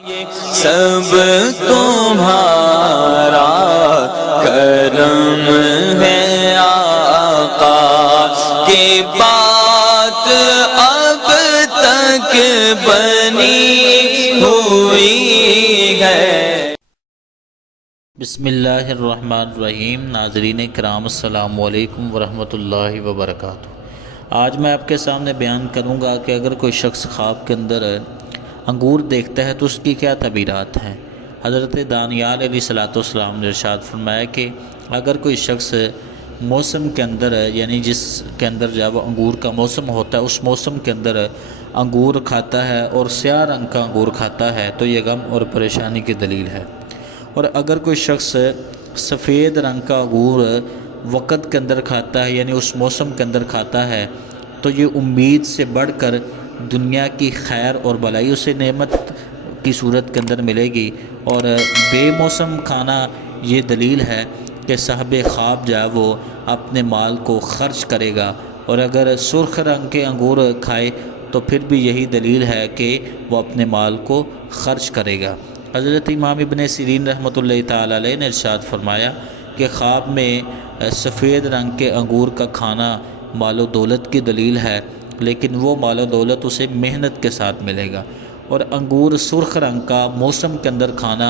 سب تمہارا کرم ہے آقا کی بات اب تک بنی ہوئی ہے۔ بسم اللہ الرحمن الرحیم۔ ناظرین کرام السلام علیکم ورحمۃ اللہ وبرکاتہ۔ آج میں آپ کے سامنے بیان کروں گا کہ اگر کوئی شخص خواب کے اندر انگور دیکھتا ہے تو اس کی کیا تعبیرات ہیں۔ حضرت دانیال علیہ السلام نے ارشاد فرمایا کہ اگر کوئی شخص موسم کے اندر یعنی جس کے اندر جب انگور کا موسم ہوتا ہے اس موسم کے اندر انگور کھاتا ہے اور سیاہ رنگ کا انگور کھاتا ہے تو یہ غم اور پریشانی کی دلیل ہے، اور اگر کوئی شخص سفید رنگ کا انگور وقت کے اندر کھاتا ہے یعنی اس موسم کے اندر کھاتا ہے تو یہ امید سے بڑھ کر دنیا کی خیر اور بلائی اسے نعمت کی صورت کے اندر ملے گی، اور بے موسم کھانا یہ دلیل ہے کہ صاحب خواب جو ہے وہ اپنے مال کو خرچ کرے گا، اور اگر سرخ رنگ کے انگور کھائے تو پھر بھی یہی دلیل ہے کہ وہ اپنے مال کو خرچ کرے گا۔ حضرت امام ابن سیرین رحمۃ اللہ تعالی علیہ نے ارشاد فرمایا کہ خواب میں سفید رنگ کے انگور کا کھانا مال و دولت کی دلیل ہے، لیکن وہ مال و دولت اسے محنت کے ساتھ ملے گا، اور انگور سرخ رنگ کا موسم کے اندر کھانا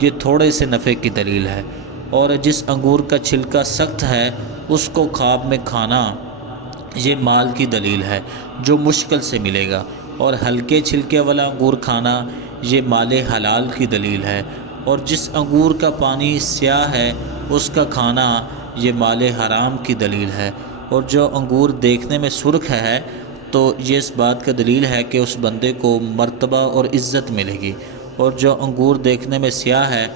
یہ تھوڑے سے نفع کی دلیل ہے، اور جس انگور کا چھلکا سخت ہے اس کو خواب میں کھانا یہ مال کی دلیل ہے جو مشکل سے ملے گا، اور ہلکے چھلکے والا انگور کھانا یہ مال حلال کی دلیل ہے، اور جس انگور کا پانی سیاہ ہے اس کا کھانا یہ مال حرام کی دلیل ہے، اور جو انگور دیکھنے میں سرخ ہے تو یہ اس بات کا دلیل ہے کہ اس بندے کو مرتبہ اور عزت ملے گی، اور جو انگور دیکھنے میں سیاہ ہے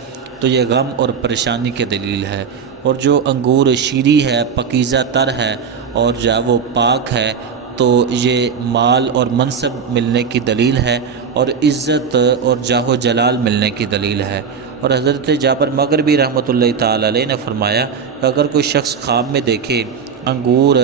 تو یہ غم اور پریشانی کی دلیل ہے، اور جو انگور شیریں ہے پاکیزہ تر ہے اور جو وہ پاک ہے تو یہ مال اور منصب ملنے کی دلیل ہے اور عزت اور جاہ و جلال ملنے کی دلیل ہے۔ اور حضرت جابر مغربی رحمۃ اللہ تعالی علیہ نے فرمایا کہ اگر کوئی شخص خواب میں دیکھے انگور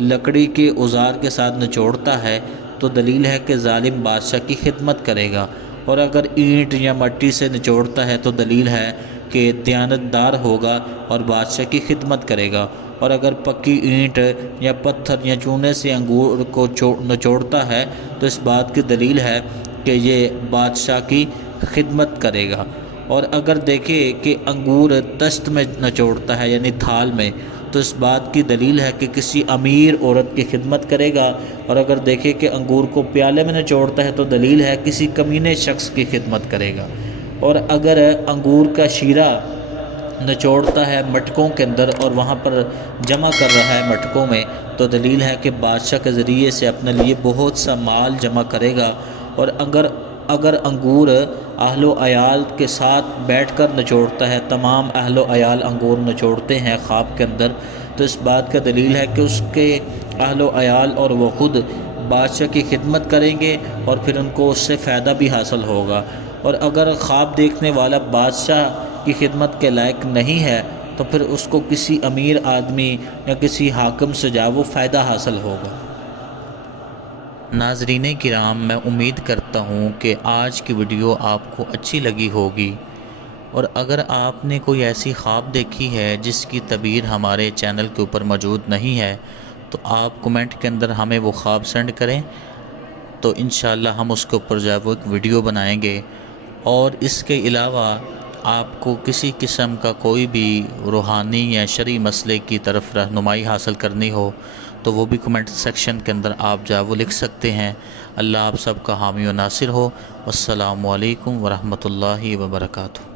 لکڑی کے اوزار کے ساتھ نچوڑتا ہے تو دلیل ہے کہ ظالم بادشاہ کی خدمت کرے گا، اور اگر اینٹ یا مٹی سے نچوڑتا ہے تو دلیل ہے کہ دیانتدار ہوگا اور بادشاہ کی خدمت کرے گا، اور اگر پکی اینٹ یا پتھر یا چونے سے انگور کو نچوڑتا ہے تو اس بات کی دلیل ہے کہ یہ بادشاہ کی خدمت کرے گا، اور اگر دیکھے کہ انگور تشت میں نچوڑتا ہے یعنی تھال میں تو اس بات کی دلیل ہے کہ کسی امیر عورت کی خدمت کرے گا، اور اگر دیکھے کہ انگور کو پیالے میں نچوڑتا ہے تو دلیل ہے کسی کمینے شخص کی خدمت کرے گا، اور اگر انگور کا شیرہ نچوڑتا ہے مٹکوں کے اندر اور وہاں پر جمع کر رہا ہے مٹکوں میں تو دلیل ہے کہ بادشاہ کے ذریعے سے اپنے لیے بہت سا مال جمع کرے گا، اور اگر انگور اہل و عیال کے ساتھ بیٹھ کر نچوڑتا ہے، تمام اہل و عیال انگور نچوڑتے ہیں خواب کے اندر تو اس بات کا دلیل ہے کہ اس کے اہل و عیال اور وہ خود بادشاہ کی خدمت کریں گے اور پھر ان کو اس سے فائدہ بھی حاصل ہوگا، اور اگر خواب دیکھنے والا بادشاہ کی خدمت کے لائق نہیں ہے تو پھر اس کو کسی امیر آدمی یا کسی حاکم سے جا وہ فائدہ حاصل ہوگا۔ ناظرین کرام، میں امید کرتا ہوں کہ آج کی ویڈیو آپ کو اچھی لگی ہوگی، اور اگر آپ نے کوئی ایسی خواب دیکھی ہے جس کی تعبیر ہمارے چینل کے اوپر موجود نہیں ہے تو آپ کمنٹ کے اندر ہمیں وہ خواب سینڈ کریں تو انشاءاللہ ہم اس کے اوپر جو ہے وہ ایک ویڈیو بنائیں گے، اور اس کے علاوہ آپ کو کسی قسم کا کوئی بھی روحانی یا شرعی مسئلے کی طرف رہنمائی حاصل کرنی ہو تو وہ بھی کمنٹ سیکشن کے اندر آپ جو ہے وہ لکھ سکتے ہیں۔ اللہ آپ سب کا حامی و ناصر ہو۔ والسلام علیکم ورحمۃ اللہ وبرکاتہ۔